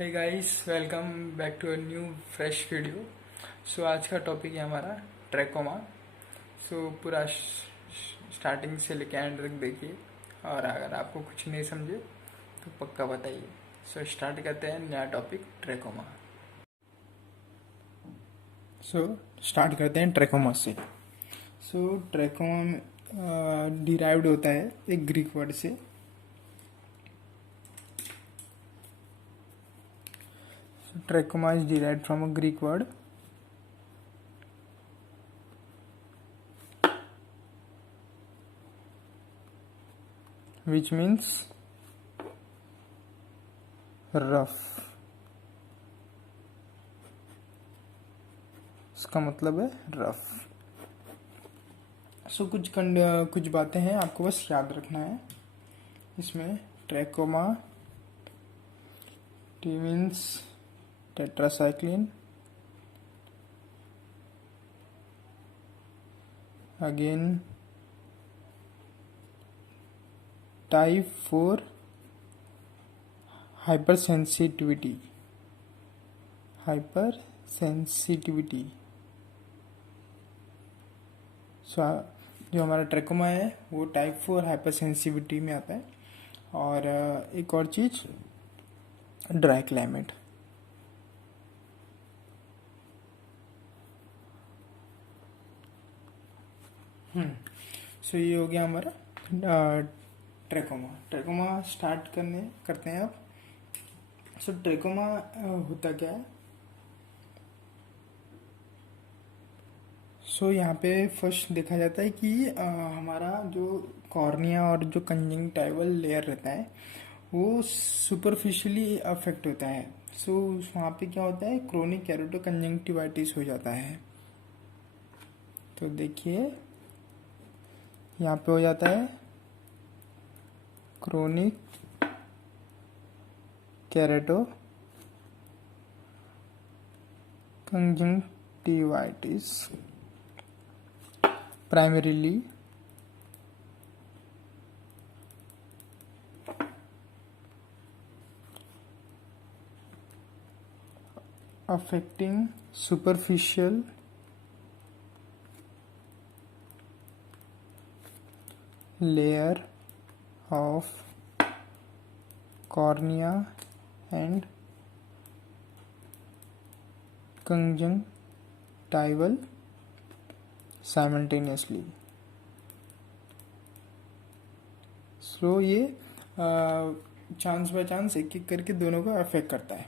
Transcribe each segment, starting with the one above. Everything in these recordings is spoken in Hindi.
Hey guys, welcome back to a new fresh video. So आज का टॉपिक है हमारा ट्रैकोमा। सो पूरा स्टार्टिंग से लेके एंड तक देखिए, और अगर आपको कुछ नहीं समझे तो पक्का बताइए। सो स्टार्ट करते हैं नया टॉपिक ट्रैकोमा। सो स्टार्ट करते हैं ट्रैकोमा से। सो ट्रैकोमा डिराइव्ड होता है एक ग्रीक वर्ड से। Trachoma is derived from a Greek word which means rough। इसका मतलब है रफ। सो कुछ बातें हैं आपको बस याद रखना है इसमें। Trachoma T means tetracycline, again type 4 hyper sensitivity. So जो हमारा ट्रैकोमा है वो टाइप 4 हाइपर सेंसिटिविटी में आता है। और एक और चीज़, ड्राई क्लाइमेट। सो ये हो गया हमारा ट्रैकोमा स्टार्ट करते हैं अब। सो ट्रैकोमा होता क्या है? सो यहाँ पे फर्स्ट देखा जाता है कि हमारा जो कॉर्निया और जो कंजंक्टिवल लेयर रहता है वो सुपरफिशियली अफेक्ट होता है। सो वहाँ पे क्या होता है, क्रोनिक केराटो कंजंक्टिवाइटिस हो जाता है। तो देखिए यहाँ पे हो जाता है chronic keratoconjunctivitis primarily affecting superficial layer of cornea and conjunctival simultaneously. So ये चांस बाय चांस एक एक करके दोनों को अफेक्ट करता है।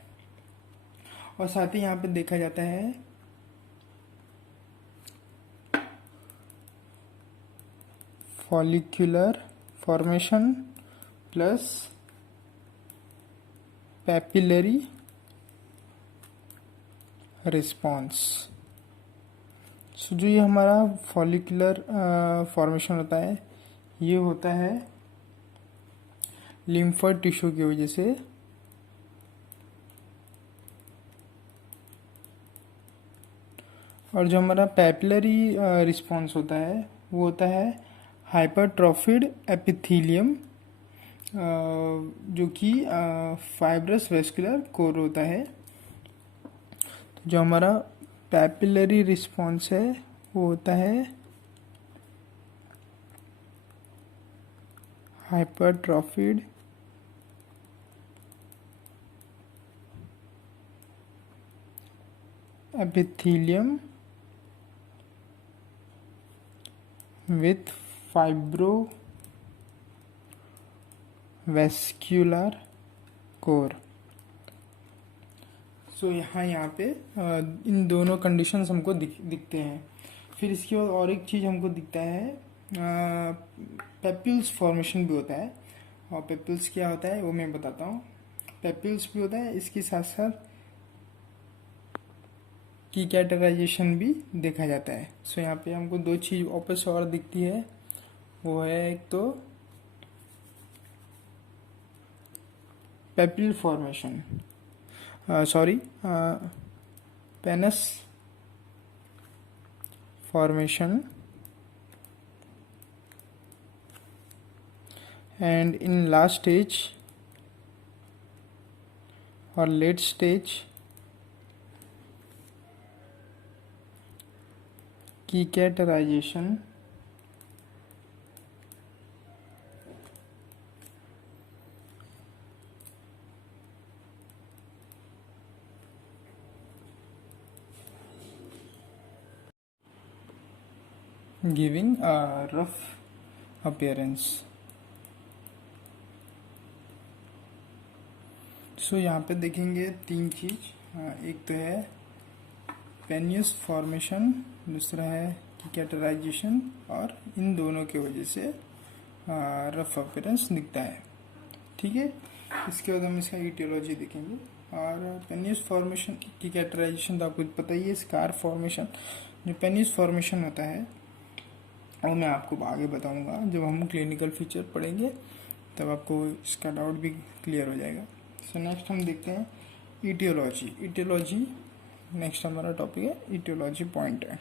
और साथ ही यहाँ पे देखा जाता है follicular formation plus papillary response. So जो ये हमारा फॉलिकुलर फॉर्मेशन होता है ये होता है लिम्फोइड टिश्यू की वजह से। और जो हमारा पैपिलरी रिस्पॉन्स होता है वो होता है हाइपरट्रॉफिड एपिथेलियम, जो कि फाइब्रस वेस्कुलर कोर होता है। तो जो हमारा पैपिलरी रिस्पॉन्स है वो होता है हाइपरट्रॉफिड एपिथेलियम विथ फाइब्रोवेस्क्युलर कोर। सो यहाँ पे इन दोनों कंडीशंस हमको दिखते हैं। फिर इसके बाद और एक चीज़ हमको दिखता है, पेप्यूल्स फॉर्मेशन भी होता है। और पेप्यूल्स क्या होता है वो मैं बताता हूँ। पेप्यूल्स भी होता है, इसके साथ साथ की कैटेगराइजेशन भी देखा जाता है। सो यहाँ पे हमको दो चीज़ वापस और दिखती है, वो है एक तो papule formation, penis formation, and in last stage और लेट स्टेज की कैटेराइजेशन गिविंग अ रफ अपीयरेंस। सो यहाँ पे देखेंगे तीन चीज, एक तो है पेनियस फॉर्मेशन, दूसरा है कैटेराइजेशन, और इन दोनों की वजह से रफ अपीयरेंस दिखता है। ठीक है, इसके बाद हम इसका ईटियोलॉजी देखेंगे। और पेनियस फॉर्मेशन की कैटेराइजेशन तो आपको पता ही है, स्कार फॉर्मेशन। जो पेनियस फॉर्मेशन होता है वो मैं आपको आगे बताऊंगा, जब हम क्लिनिकल फीचर पढ़ेंगे तब आपको इसका डाउट भी क्लियर हो जाएगा। सो नेक्स्ट हम देखते हैं ईटियोलॉजी। ईटियोलॉजी नेक्स्ट हमारा टॉपिक है, ईटियोलॉजी पॉइंट है।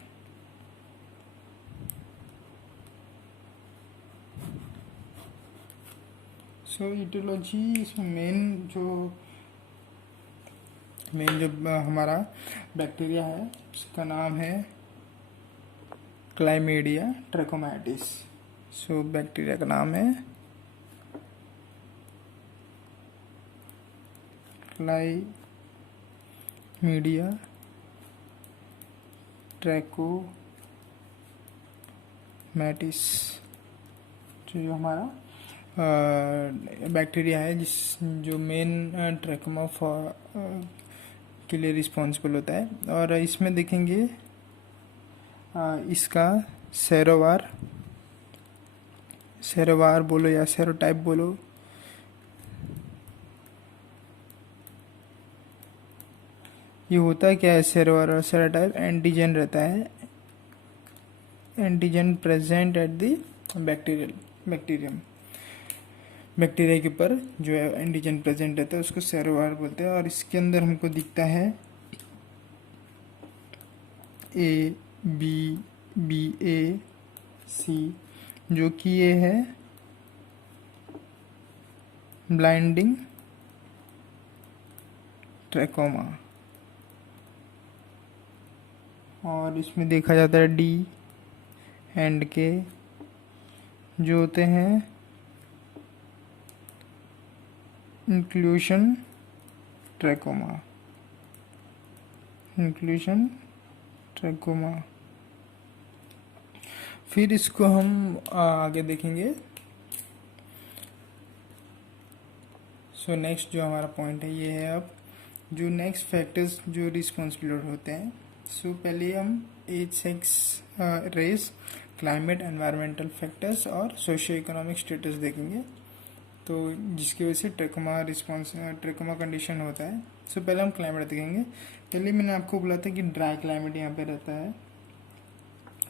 सो ईटियोलॉजी इसमें मेन जो हमारा बैक्टीरिया है उसका नाम है क्लाइमेडिया ट्रैकोमैटिस। सो बैक्टीरिया का नाम है क्लाइमीडिया ट्रैकोमैटिस, जो हमारा बैक्टीरिया है जो मेन ट्रैकोमा के लिए रिस्पॉन्सिबल होता है। और इसमें देखेंगे इसका सेरोवार बोलो या सेरोटाइप बोलो, ये होता क्या है? सेरोवार और सेरोटाइप एंटीजन रहता है, antigen present at the bacterium. Bacteria के ऊपर जो है एंटीजन प्रेजेंट रहता है उसको सेरोवार बोलते हैं। और इसके अंदर हमको दिखता है ए बी ए सी, जो कि ये है ब्लाइंडिंग ट्रैकोमा। और इसमें देखा जाता है डी एंड के जो होते हैं इंक्लूशन ट्रैकोमा। फिर इसको हम आगे देखेंगे। सो नेक्स्ट जो हमारा पॉइंट है ये है, अब जो नेक्स्ट फैक्टर्स जो रिस्पॉन्सिबल होते हैं। सो पहले हम age, sex, race, climate, environmental factors और सोशियो इकोनॉमिक स्टेटस देखेंगे, तो जिसकी वजह से ट्रैकोमा कंडीशन होता है। सो पहले हम क्लाइमेट देखेंगे। पहले मैंने आपको बोला था कि ड्राई क्लाइमेट यहाँ पे रहता है।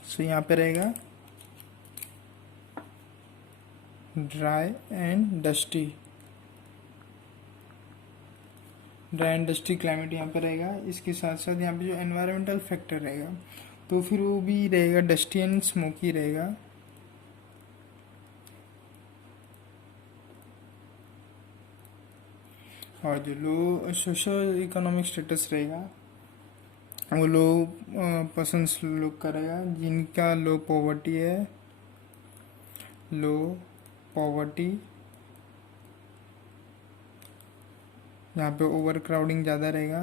सो यहाँ पे रहेगा ड्राई एंड डस्टी क्लाइमेट यहाँ पे रहेगा। इसके साथ साथ यहाँ पे जो एनवायरमेंटल फैक्टर रहेगा तो फिर वो भी रहेगा डस्टी एंड स्मोकी रहेगा। और जो लो सोशल इकोनॉमिक स्टेटस रहेगा वो लो पर्सन्स लोग का रहेगा जिनका लो पॉवर्टी है, यहाँ पे ओवर क्राउडिंग ज़्यादा रहेगा।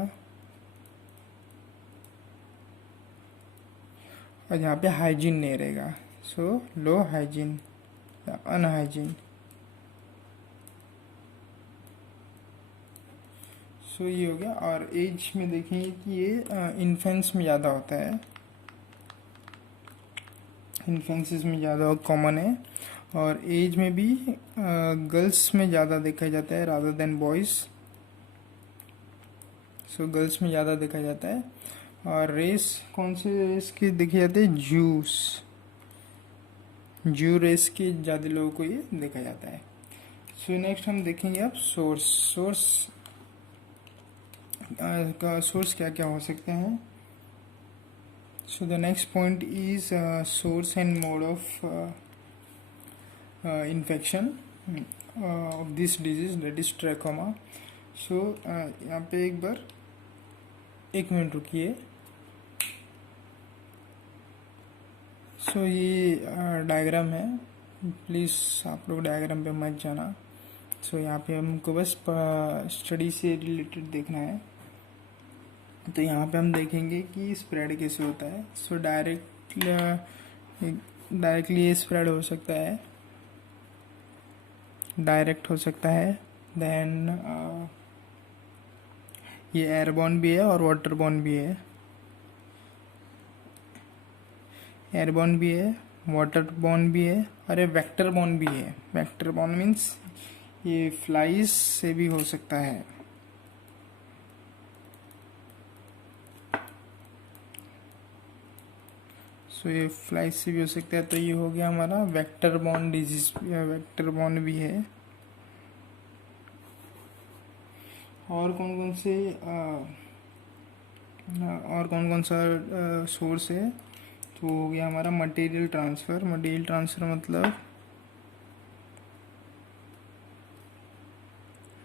और यहाँ पे हाइजीन नहीं रहेगा, सो लो हाइजीन या अनहाइजीन। सो ये हो गया। और एज में देखेंगे कि ये इन्फेंट्स में ज़्यादा होता है, इन्फेंट्स में ज़्यादा कॉमन है। और एज में भी गर्ल्स में ज़्यादा देखा जाता है rather than boys. So girls में ज़्यादा देखा जाता है। और रेस कौन से रेस के देखे जाते हैं? जू रेस के ज़्यादा लोगों को ये देखा जाता है। सो नेक्स्ट हम देखेंगे अब सोर्स का सोर्स क्या क्या हो सकते हैं। So the next point is source and mode of infection of this disease, that is trachoma. So यहाँ पे एक बार 1 मिनट रुकिए। सो ये डायग्राम है, प्लीज़ आप लोग डायग्राम पे मत जाना। सो यहाँ पे हमको बस स्टडी से रिलेटेड देखना है। तो यहाँ पे हम देखेंगे कि स्प्रेड कैसे होता है। सो डायरेक्टली ये स्प्रेड हो सकता है, डायरेक्ट हो सकता है, देन ये एयरबॉर्न भी है और वाटरबॉर्न भी है। एयरबॉर्न भी है, वाटरबॉर्न भी है और ये वेक्टरबॉर्न भी है। वेक्टरबॉर्न मीन्स ये फ्लाइज से भी हो सकता है। सो ये फ्लाइज से भी हो सकता है। तो ये हो गया हमारा वेक्टरबॉर्न डिजीज, वेक्टरबॉर्न भी है। और कौन कौन सा सोर्स है? तो हो गया हमारा मटेरियल ट्रांसफ़र। मटेरियल ट्रांसफ़र मतलब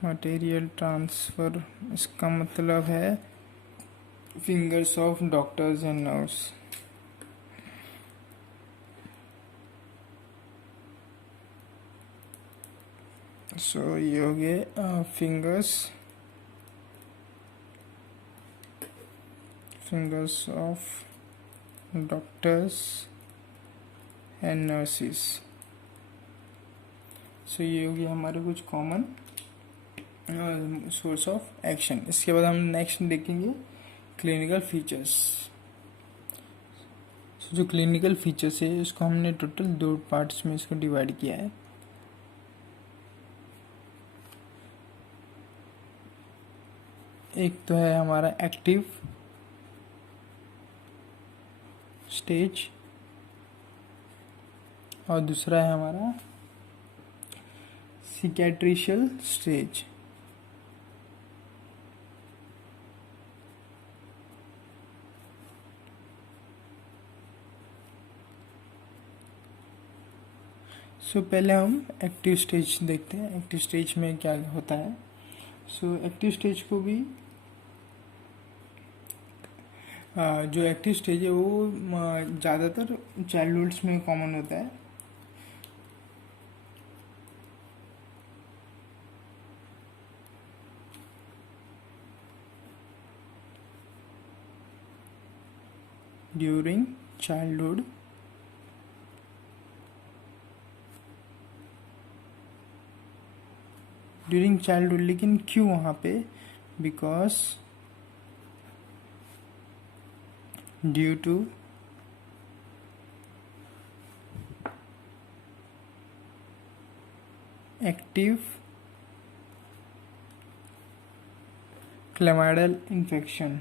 मटेरियल ट्रांसफ़र, इसका मतलब है fingers of doctors and nurse. So ये हो गए fingers of doctors and nurses. So ये हो गया हमारे कुछ कॉमन सोर्स ऑफ एक्शन। इसके बाद हम नेक्स्ट देखेंगे क्लिनिकल फीचर्स। जो क्लिनिकल फीचर्स है इसको हमने टोटल 2 पार्ट्स में इसको डिवाइड किया है। एक तो है हमारा एक्टिव स्टेज और दूसरा है हमारा सिकैट्रिशियल स्टेज। सो पहले हम एक्टिव स्टेज देखते हैं। एक्टिव स्टेज में क्या होता है? सो एक्टिव स्टेज को भी जो एक्टिव स्टेज है वो ज़्यादातर चाइल्डहुड्स में कॉमन होता है। ड्यूरिंग चाइल्डहुड लेकिन क्यों वहाँ पे? Because due to active chlamydial infection.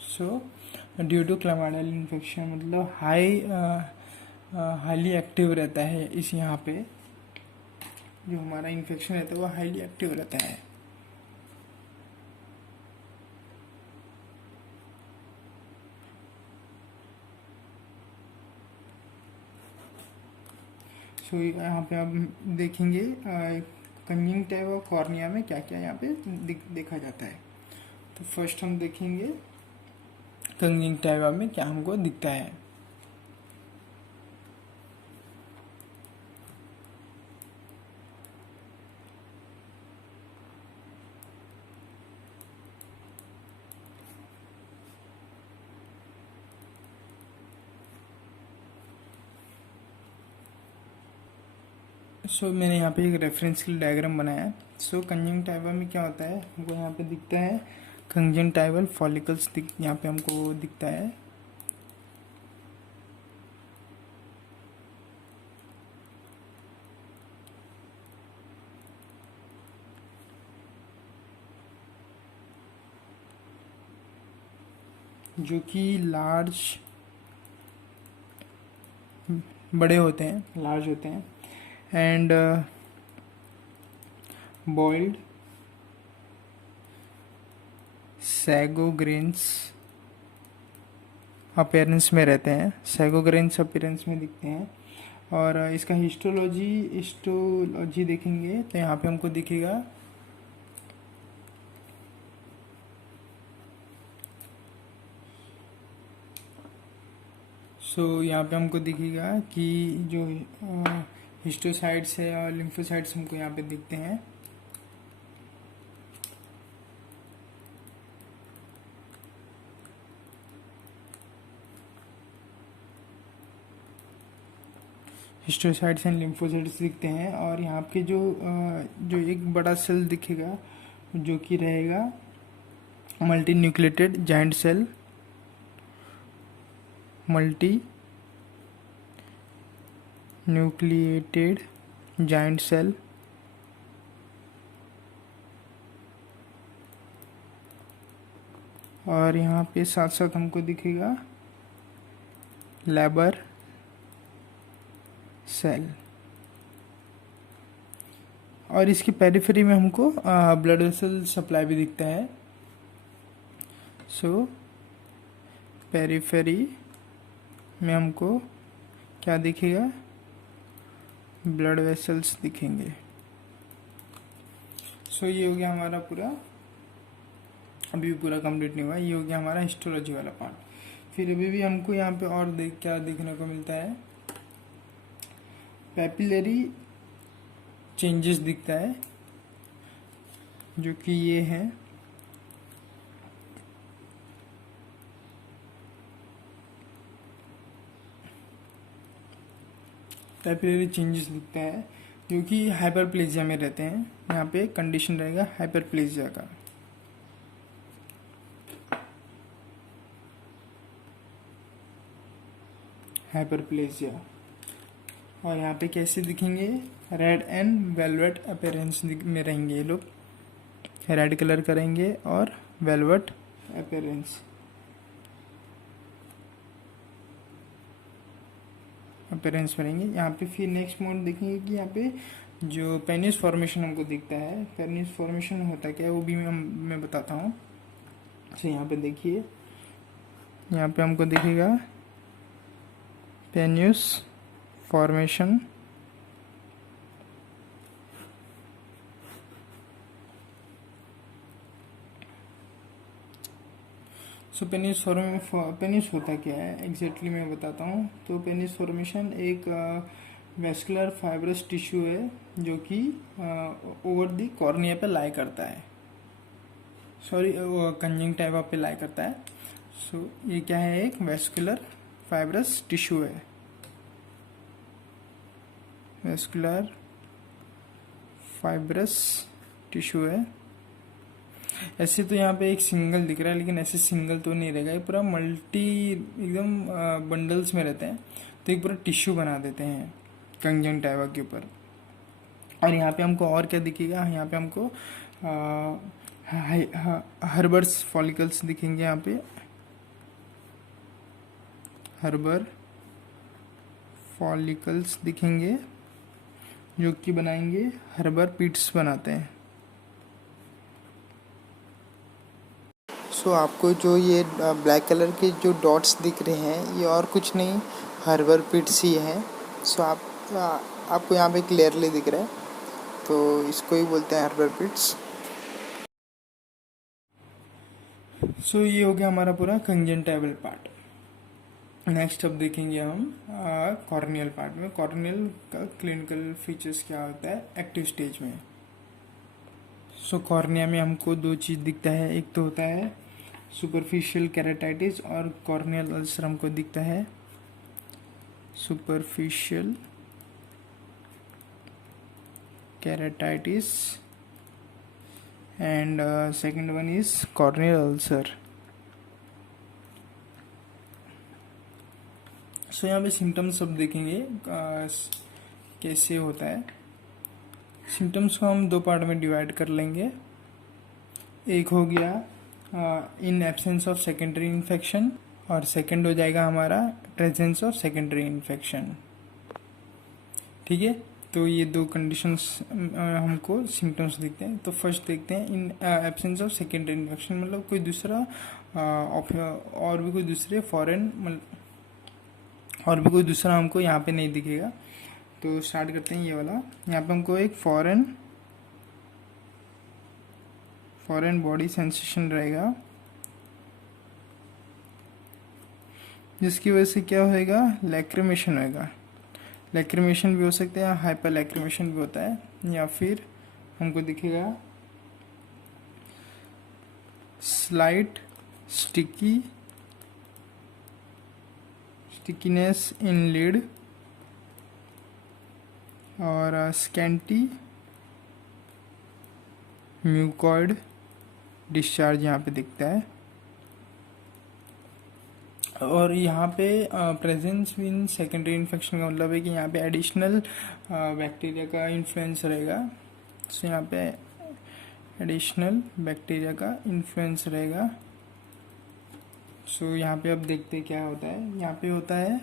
So due to chlamydial infection मतलब हाईली एक्टिव रहता है। इस यहाँ पे जो हमारा इन्फेक्शन रहता है वो हाईली एक्टिव रहता है। सो यहाँ पे आप देखेंगे कंजंक्टिवा और कॉर्निया में क्या क्या यहाँ पे देखा जाता है। तो फर्स्ट हम देखेंगे कंजंक्टिवा में क्या हमको दिखता है। मैंने यहाँ पे एक रेफरेंस के लिए डायग्राम बनाया है। कंजंक्टिवा में क्या होता है हमको यहाँ पे दिखता है कंजंक्टिवल फॉलिकल्स यहाँ पे हमको दिखता है। जो कि बड़े होते हैं, लार्ज होते हैं and boiled sago grains appearance में रहते हैं, सैगोग्रेन्स अपीयरेंस में दिखते हैं। और इसका हिस्टोलॉजी देखेंगे तो यहाँ पे हमको दिखेगा यहाँ पे हमको दिखेगा कि जो हिस्टोसाइट्स है और लिम्फोसाइट्स हमको यहाँ पे दिखते हैं। हिस्टोसाइट्स एंड लिम्फोसाइट्स दिखते हैं। और यहाँ पे जो एक बड़ा सेल दिखेगा जो कि रहेगा multi nucleated giant cell, multi nucleated giant cell. और यहाँ पे साथ साथ हमको दिखेगा लेबर सेल। और इसकी पेरिफेरी में हमको ब्लड वेसल सप्लाई भी दिखता है। पेरिफेरी में हमको क्या दिखेगा, ब्लड वेसल्स दिखेंगे। ये हो गया हमारा पूरा, अभी भी पूरा कंप्लीट नहीं हुआ, ये हो गया हमारा हिस्टोलॉजी वाला पार्ट। फिर अभी भी हमको यहाँ पे और क्या देखने को मिलता है, पैपिलरी चेंजेस दिखता है जो कि ये है। पैपिलरी चेंजेस दिखता है जो कि हाइपरप्लेजिया में रहते हैं। यहाँ पे कंडीशन रहेगा हाइपरप्लेजिया का। हाइपरप्लेजिया। और यहाँ पे कैसे दिखेंगे, रेड एंड वेलवेट अपीयरेंस में रहेंगे ये लोग, रेड कलर करेंगे और वेलवेट अपीयरेंस में रहेंगे। यहाँ पे फिर नेक्स्ट मोड देखेंगे कि यहाँ पे जो पेनिस फॉर्मेशन हमको दिखता है, पेनिस फॉर्मेशन होता क्या है वो भी मैं बताता हूँ। यहाँ पे देखिए, यहाँ पे हमको दिखेगा पेनिस फॉर्मेशन। पेनिस होता क्या है एग्जैक्टली मैं बताता हूँ। तो पेनिस फॉर्मेशन एक वेस्कुलर फाइब्रस टिश्यू है जो कि ओवर द कॉर्निया पे लाई करता है, कंजंक्टिवा पे लाई करता है। ये क्या है, एक वेस्कुलर फाइब्रस टिश्यू है, वेस्कुलर फाइब्रस टिश्यू है। ऐसे तो यहाँ पे एक सिंगल दिख रहा है, लेकिन ऐसे सिंगल तो नहीं रहेगा, ये पूरा मल्टी एकदम बंडल्स में रहते हैं। तो एक पूरा टिश्यू बना देते हैं कंजंक्टिवा के ऊपर। और यहाँ पे हमको और क्या दिखेगा, यहाँ पे हमको हर्बर्स फॉलिकल्स दिखेंगे। यहाँ पे हर्बर फॉलिकल्स दिखेंगे जो कि बनाएंगे, हर्बर पिट्स बनाते हैं। आपको जो ये ब्लैक कलर के जो डॉट्स दिख रहे हैं ये और कुछ नहीं, हर्बर पिट्स ही हैं। आपको यहाँ पे क्लियरली दिख रहा है, तो इसको ही बोलते हैं हर्बर पिट्स। ये हो गया हमारा पूरा कंजंक्टिवल पार्ट। नेक्स्ट अब देखेंगे हम कॉर्नियल पार्ट में। कॉर्नियल का क्लिनिकल फीचर्स क्या होता है एक्टिव स्टेज में। कॉर्निया में हमको दो चीज़ दिखता है, एक तो होता है सुपरफिशियल केराटाइटिस और कॉर्नियल अल्सर हमको दिखता है। Superficial keratitis and second one is corneal ulcer. यहाँ पे सिम्टम्स सब देखेंगे कैसे होता है। सिम्टम्स को हम दो पार्ट में डिवाइड कर लेंगे। एक हो गया in absence of secondary infection, और सेकंड हो जाएगा हमारा प्रेजेंस ऑफ सेकेंडरी इन्फेक्शन। ठीक है, तो ये दो कंडीशंस हमको सिम्टम्स दिखते हैं। तो फर्स्ट देखते हैं in absence of secondary infection, मतलब कोई दूसरा और भी कोई दूसरे फॉरेन और भी कोई दूसरा हमको यहाँ पे नहीं दिखेगा। तो स्टार्ट करते हैं ये वाला। यहाँ पे हमको एक फॉरेन बॉडी सेंसेशन रहेगा, जिसकी वजह से क्या होएगा, लैक्रिमेशन होएगा। लैक्रिमेशन भी हो सकता है, हाइपर लैक्रिमेशन भी होता है, या फिर हमको दिखेगा स्लाइट स्टिकीनेस इन लिड और स्कैंटी म्यूकॉइड डिस्चार्ज यहाँ पे दिखता है। और यहाँ पे प्रेजेंस इन सेकेंडरी इन्फेक्शन का मतलब है कि यहाँ पे एडिशनल बैक्टीरिया का इन्फ्लुएंस रहेगा। सो यहाँ पे एडिशनल बैक्टीरिया का इन्फ्लुएंस रहेगा। सो यहाँ पे अब देखते हैं क्या होता है। यहाँ पे होता है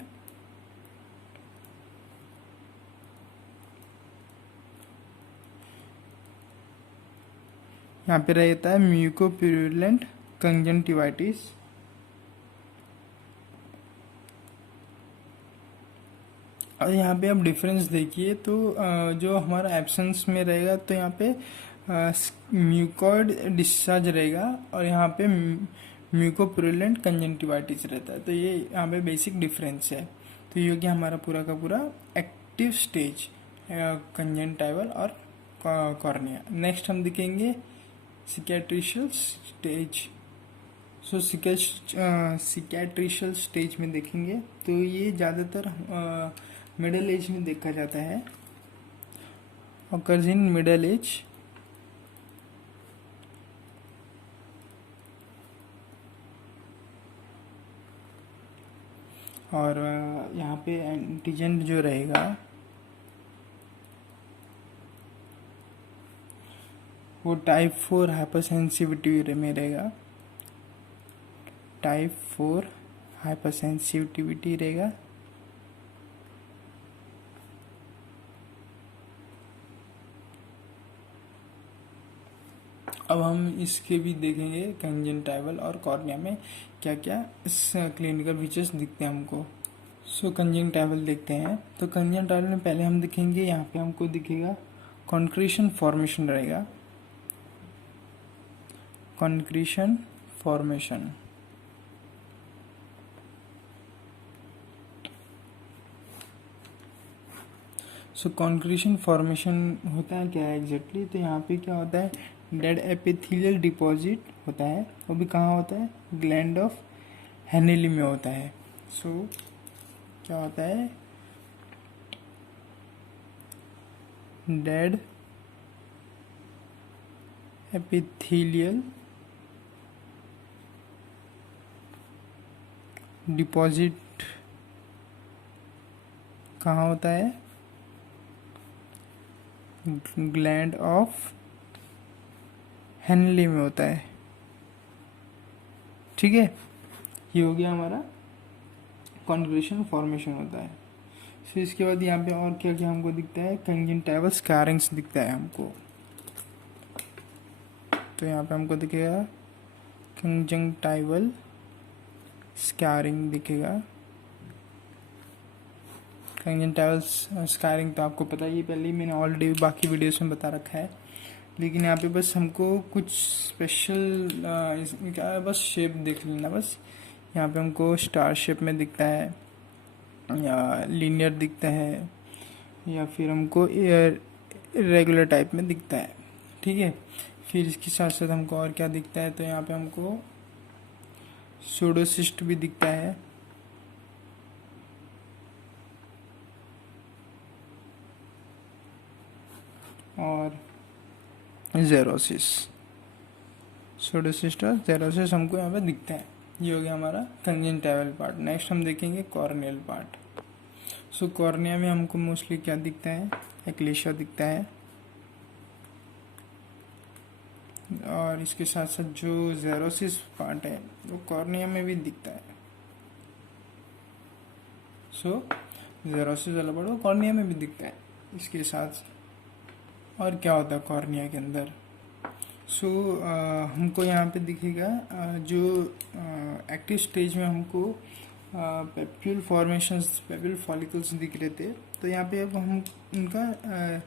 यहाँ पे रहता है म्यूकोप्यूरुलेंट कंजंक्टिवाइटिस। और यहाँ पे आप डिफरेंस देखिए तो जो हमारा एब्सेंस में रहेगा तो यहाँ पे म्यूकॉइड डिस्चार्ज रहेगा और यहाँ पे म्यूकोप्यूरुलेंट कंजंक्टिवाइटिस रहता है। तो ये यहाँ पे बेसिक डिफरेंस है। तो ये हो गया हमारा पूरा का पूरा एक्टिव स्टेज कंजंक्टिवल और कॉर्निया। नेक्स्ट हम देखेंगे सिकैट्रिशियल स्टेज। सो सिकैट्रिशियल स्टेज में देखेंगे तो ये ज़्यादातर मिडिल एज में देखा जाता है, ऑकर्स इन मिडिल एज। और यहाँ पे एंटीजन जो रहेगा वो टाइप 4 हाइपरसेंसिटिविटी में रहेगा, टाइप 4 हाइपरसेंसिटिविटी रहेगा। अब हम इसके भी देखेंगे कंजंक्टिवल और कॉर्निया में क्या क्या इस क्लिनिकल फीचर्स दिखते हैं हमको। सो कंजंक्टिवल देखते हैं। तो कंजंक्टिवल में पहले हम देखेंगे, यहाँ पे हमको दिखेगा कॉन्क्रीशन फॉर्मेशन रहेगा, कॉन्क्रीशन फॉर्मेशन। सो कॉन्क्रीशन फॉर्मेशन होता है क्या है एग्जैक्टली, तो यहाँ पे क्या होता है, डेड एपिथेलियल डिपॉजिट होता है। वो भी कहाँ होता है, ग्लैंड ऑफ हेनेली में होता है। सो क्या होता है, डेड एपिथेलियल डिपॉजिट कहाँ होता है, ग्लैंड ऑफ हेनली में होता है। ठीक है, ये हो गया हमारा कॉन्क्रीशन फॉर्मेशन होता है। फिर इसके बाद यहाँ पे और क्या क्या हमको दिखता है, कंजंक्टिवल स्काररिंग्स दिखता है हमको। तो यहाँ पे हमको दिखेगा कंजंक्टिवल स्काररिंग दिखेगा। कंजंक्टिवल स्काररिंग तो आपको पता ही, पहले ही मैंने ऑलरेडी बाकी वीडियोस में बता रखा है, लेकिन यहाँ पे बस हमको कुछ स्पेशल क्या है, बस शेप देख लेना बस। यहाँ पे हमको स्टार शेप में दिखता है, या लीनियर दिखता है, या फिर हमको रेगुलर टाइप में दिखता है। ठीक है, फिर इसके साथ साथ हमको और क्या दिखता है, तो यहाँ पे हमको सूडोसिस्ट भी दिखता है, और जेरोसिस। सूडोसिस्ट और जेरोसिस हमको यहाँ पे दिखता है। ये हो गया हमारा कंजंक्टिवल पार्ट। नेक्स्ट हम देखेंगे कॉर्नियल पार्ट। सो कॉर्निया में हमको मोस्टली क्या दिखता है, एक्लेशिया दिखता है, और इसके साथ साथ जो जेरोसिस पार्ट है वो कॉर्निया में भी दिखता है। सो जेरोसिस वाला पार्ट वो कॉर्निया में भी दिखता है। इसके साथ और क्या होता है कॉर्निया के अंदर। सो हमको यहाँ पे दिखेगा जो एक्टिव स्टेज में हमको पेप्यूल फॉर्मेशंस, पेप्यूल फॉलिकल्स दिख रहे थे, तो यहाँ पे अब हम इनका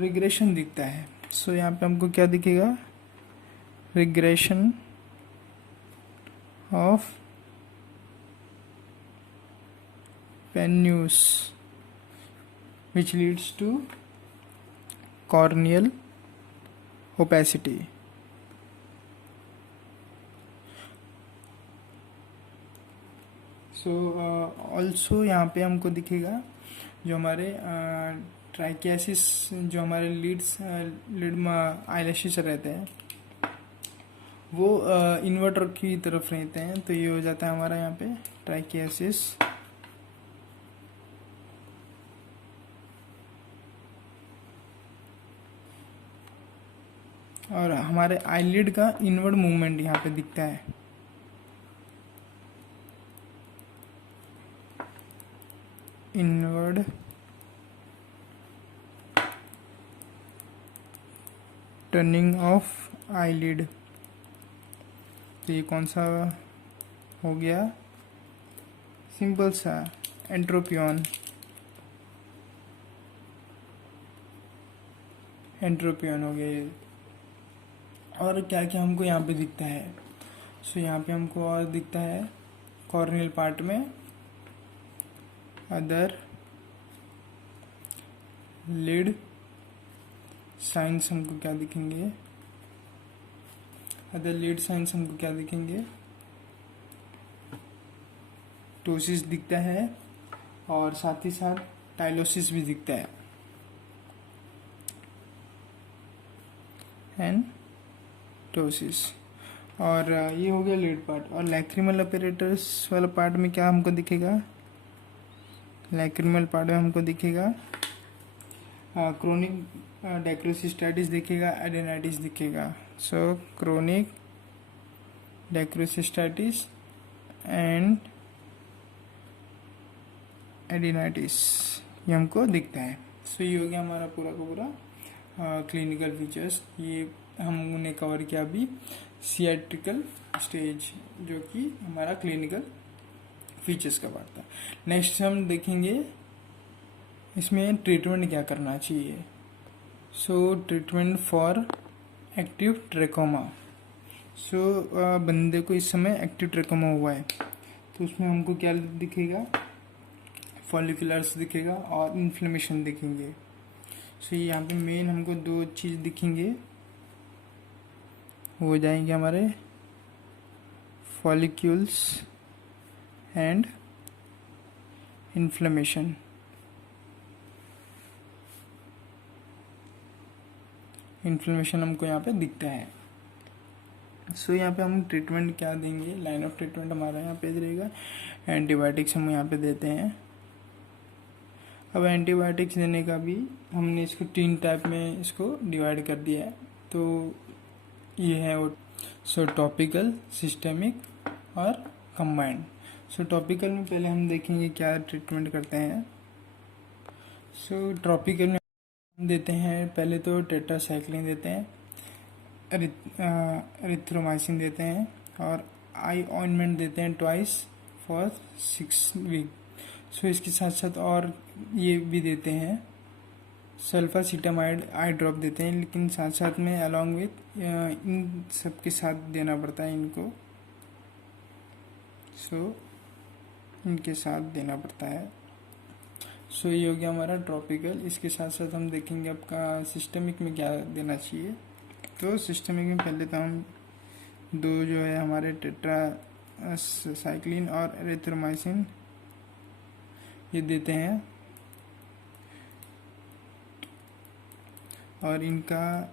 रिग्रेशन दिखता है। सो यहाँ पे हमको क्या दिखेगा, regression of pannus which leads to corneal opacity। So also यहाँ पे हमको दिखेगा जो हमारे ट्राइकियासिस, जो हमारे लिड में आईलैशेस रहते हैं वो इन्वर्टर की तरफ रहते हैं, तो ये हो जाता है हमारा यहाँ पे ट्राइकियासिस। और हमारे आईलिड का इनवर्ड मूवमेंट यहाँ पे दिखता है। इनवर्ड टर्निंग ऑफ आईलिड, तो ये कौन सा हो गया, सिंपल सा एंट्रोपियन। एंट्रोपियन हो गया ये। और क्या क्या हमको यहाँ पे दिखता है, सो यहाँ पे हमको और दिखता है कॉर्नियल पार्ट में अदर लिड साइंस हमको क्या दिखेंगे, अदर लिड साइंस हमको क्या दिखेंगे, टोसिस दिखता है और साथ ही साथ टाइलोसिस भी दिखता है एंड टोसिस। और ये हो गया लिड पार्ट। और लैक्रिमल अपैरेटस वाला पार्ट में क्या हमको दिखेगा, लैक्रिमल पार्ट में हमको दिखेगा क्रोनिक डाइक्रोसिस्टाइटिस दिखेगा, एडेनाइटिस दिखेगा। सो क्रोनिक डाइक्रोसिस्टाइटिस एंड एडेनाइटिस ये हमको दिखता है। सो ये हो गया हमारा पूरा का पूरा क्लिनिकल फीचर्स। ये हमने कवर किया अभी सियाट्रिकल स्टेज, जो कि हमारा क्लिनिकल फीचर्स का पार्ट था। नेक्स्ट हम देखेंगे इसमें ट्रीटमेंट क्या करना चाहिए। So treatment for active trachoma. So बंदे को इस समय एक्टिव ट्रेकोमा हुआ है, तो उसमें हमको क्या दिखेगा, फॉलिकुलर्स दिखेगा और इन्फ्लेमेशन दिखेंगे। सो यहाँ पे मेन हमको दो चीज़ दिखेंगे, हो जाएंगे हमारे फॉलिक्यूल्स एंड इन्फ्लेमेशन। इन्फ्लेमेशन हमको यहाँ पे दिखता है। सो यहाँ पे हम ट्रीटमेंट क्या देंगे, लाइन ऑफ ट्रीटमेंट हमारा यहाँ पे रहेगा एंटीबायोटिक्स हम यहाँ पे देते हैं। अब एंटीबायोटिक्स देने का भी हमने इसको 3 टाइप में इसको डिवाइड कर दिया है। तो ये है वो, सो टॉपिकल, सिस्टेमिक और कंबाइंड। सो टॉपिकल में पहले हम देखेंगे क्या ट्रीटमेंट करते हैं। सो टॉपिकल में हम देते हैं पहले तो टेट्रासाइक्लिन देते हैं, एरिथ्रोमाइसिन देते हैं और आई ऑइंटमेंट देते हैं ट्वाइस फॉर 6 वीक। सो इसके साथ साथ और ये भी देते हैं सल्फासिटामाइड आई ड्रॉप देते हैं, लेकिन साथ साथ में अलॉन्ग विथ इन सब के साथ देना पड़ता है इनको। सो इनके साथ देना पड़ता है। सो ये हो गया हमारा ट्रॉपिकल। इसके साथ साथ हम देखेंगे आपका सिस्टमिक में क्या देना चाहिए। तो सिस्टमिक में पहले तो हम दो जो है हमारे टेट्रासाइक्लिन और एरिथ्रोमाइसिन ये देते हैं, और इनका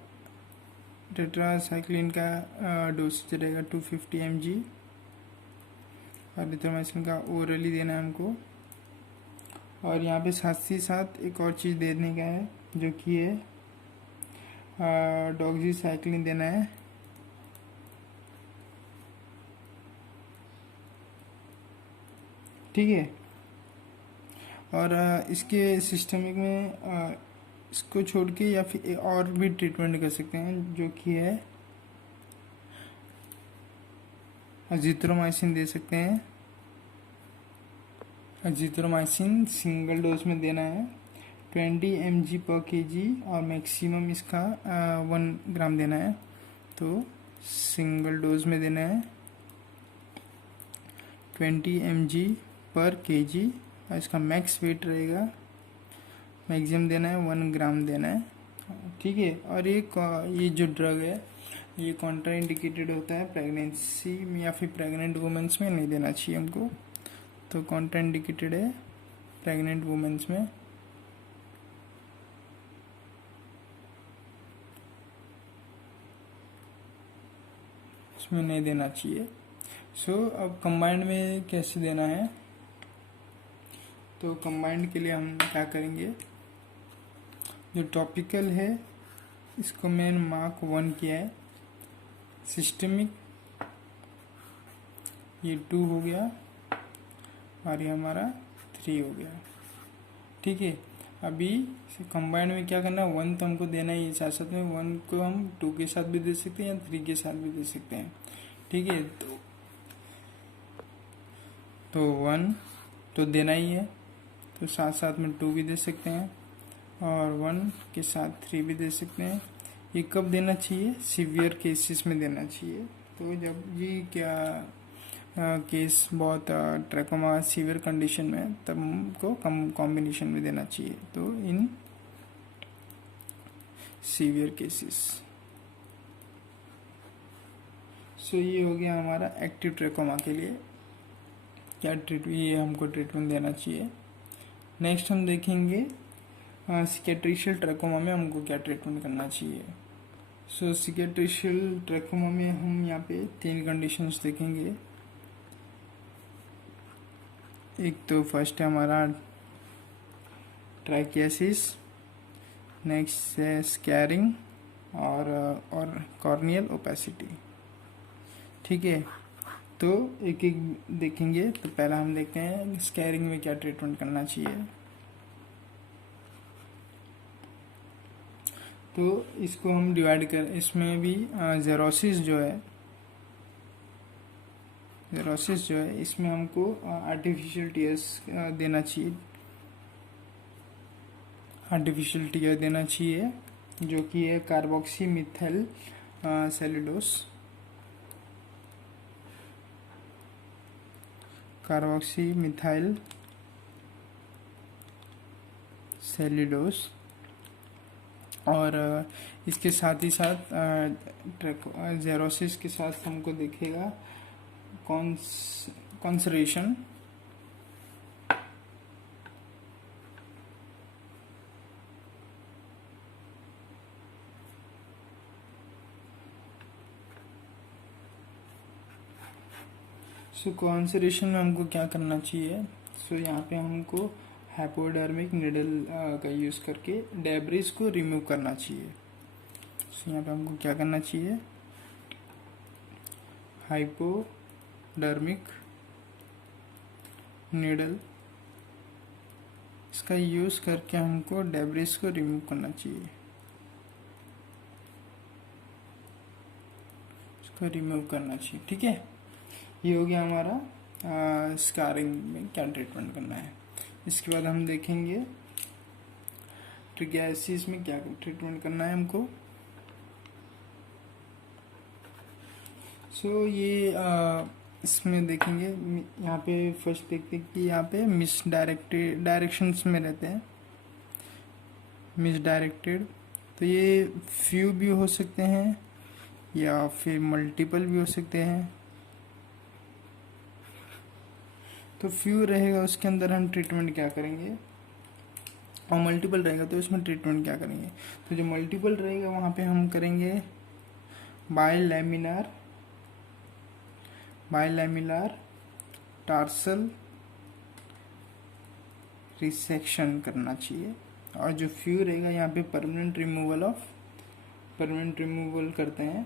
टेट्रासाइक्लिन का डोसेज रहेगा 250 mg और एरिथ्रोमाइसिन का ओरली देना है हमको। और यहाँ पे साथ ही साथ एक और चीज़ देने का है जो कि है डॉक्सीसाइक्लिन देना है। ठीक है। और इसके सिस्टमिक में इसको छोड़ के या फिर और भी ट्रीटमेंट कर सकते हैं, जो कि है अजिथ्रोमाइसिन दे सकते हैं। अजिथ्रोमाइसिन सिंगल डोज में देना है 20 mg/kg और मैक्सिमम इसका 1 ग्राम देना है। तो सिंगल डोज में देना है 20 mg/kg और इसका मैक्स वेट रहेगा, मैक्सिमम देना है 1 ग्राम देना है। ठीक है। और ये जो ड्रग है ये कॉन्ट्रा इंडिकेटेड होता है प्रेगनेंसी में या फिर प्रेग्नेंट वुमेन्स में नहीं देना चाहिए हमको। तो कॉन्ट्रा इंडिकेटेड है प्रेग्नेंट वुमेन्स में। इसमें नहीं देना चाहिए। अब कंबाइंड में कैसे देना है, तो कंबाइंड के लिए हम क्या करेंगे, जो टॉपिकल है इसको मैंने मार्क 1 किया है, सिस्टमिक ये 2 हो गया और ये हमारा 3 हो गया। ठीक है। अभी कंबाइंड में क्या करना है, 1 तो हमको देना ही है, साथ साथ में 1 को हम 2 के साथ भी दे सकते हैं या 3 के साथ भी दे सकते हैं। ठीक है। तो 1 तो देना ही है, तो साथ साथ में 2 भी दे सकते हैं और 1 के साथ 3 भी दे सकते हैं। ये कब देना चाहिए, सीवियर केसेस में देना चाहिए। तो जब ये केस बहुत ट्रैकोमा सीवियर कंडीशन में, तब हमको कॉम्बिनेशन में देना चाहिए। तो इन सीवियर केसेस। ये हो गया हमारा एक्टिव ट्रैकोमा के लिए क्या ये हमको ट्रीटमेंट देना चाहिए। नेक्स्ट हम देखेंगे सिकेट्रिशियल ट्रैकोमा में हमको क्या ट्रीटमेंट करना चाहिए। सिकेट्रिशियल ट्रैकोमा में हम यहाँ पे 3 कंडीशंस देखेंगे। एक तो फर्स्ट है हमारा ट्राइकियासिस, नेक्स्ट है स्कैरिंग और कॉर्नियल ओपेसिटी। ठीक है। तो एक एक देखेंगे। तो पहला हम देखते हैं स्कैरिंग में क्या ट्रीटमेंट करना चाहिए। तो इसको हम डिवाइड कर, इसमें भी जेरोसिस जो है इसमें हमको आर्टिफिशियल टीयर्स देना चाहिए, आर्टिफिशियल टीयर देना चाहिए जो कि है carboxy methyl cellulose, carboxy methyl cellulose. और इसके साथ ही साथ जेरोसिस के साथ हमको दिखेगा कॉन्सरेशन, कॉन्सरेशन में हमको क्या करना चाहिए। यहाँ पे हमको हाइपोडर्मिक निडल का यूज़ करके डेब्रिस को रिमूव करना चाहिए। यहाँ पे हमको क्या करना चाहिए, हाइपोडर्मिक निडल इसका यूज़ करके हमको डेब्रिस को रिमूव करना चाहिए, इसको रिमूव करना चाहिए। ठीक है। ये हो गया हमारा स्कारिंग में क्या ट्रीटमेंट करना है। इसके बाद हम देखेंगे ट्रिकियासिस में क्या ट्रीटमेंट करना है हमको। ये इसमें देखेंगे, यहाँ पे फर्स्ट देखते हैं कि यहाँ पे मिसडायरेक्टेड डायरेक्शंस में रहते हैं, मिसडायरेक्टेड। तो ये फ्यू भी हो सकते हैं या फिर मल्टीपल भी हो सकते हैं। तो फ्यू रहेगा उसके अंदर हम ट्रीटमेंट क्या करेंगे, और मल्टीपल रहेगा तो उसमें ट्रीटमेंट क्या करेंगे। तो जो मल्टीपल रहेगा वहाँ पे हम करेंगे बाइलैमिनार टार्सल रिसेक्शन करना चाहिए। और जो फ्यू रहेगा यहाँ पे परमानेंट रिमूवल करते हैं।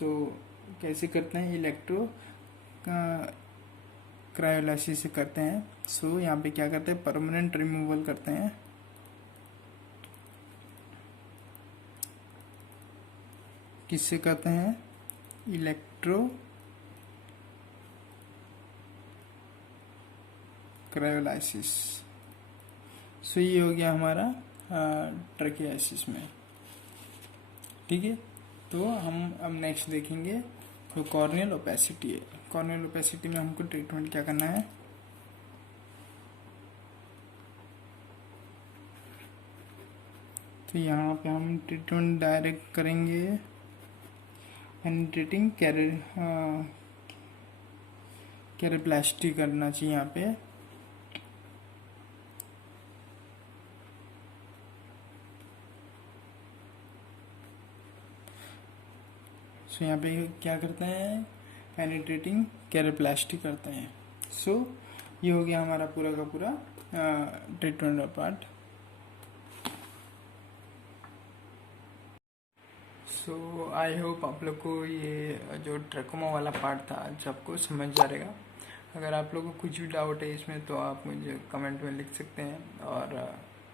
तो कैसे करते हैं, क्रायोलाइसिस से करते हैं। सो यहाँ पे क्या करते हैं, परमानेंट रिमूवल करते हैं। किससे करते हैं, इलेक्ट्रो क्रायोलाइसिस। सो ये हो गया हमारा ट्रकियासिस में। ठीक है, तो हम अब नेक्स्ट देखेंगे तो कॉर्नियल ओपेसिटी है। कॉर्नियल ओपेसिटी में हमको ट्रीटमेंट क्या करना है, तो यहाँ पे हम ट्रीटमेंट डायरेक्ट करेंगे पेनिट्रेटिंग कैरेप्लास्टी करना चाहिए यहाँ पे। सो यहाँ पे क्या करते हैं, पेनिट्रेटिंग कैरेप्लास्टी करते हैं। सो ये हो गया हमारा पूरा का पूरा ट्रीटमेंट का पार्ट। सो आई होप आप लोग को ये जो ट्रकोमा वाला पार्ट था सबको समझ आ रहेगा। अगर आप लोगों को कुछ भी डाउट है इसमें तो आप मुझे कमेंट में लिख सकते हैं, और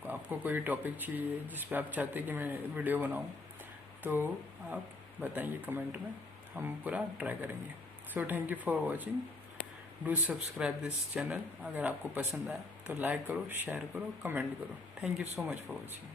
आपको कोई टॉपिक चाहिए जिस पे आप चाहते हैं कि मैं वीडियो बनाऊं तो आप बताइए कमेंट में, हम पूरा ट्राई करेंगे। So thank you for watching, do subscribe this channel. अगर आपको पसंद आया तो लाइक करो, शेयर करो, कमेंट करो। Thank you so much for watching.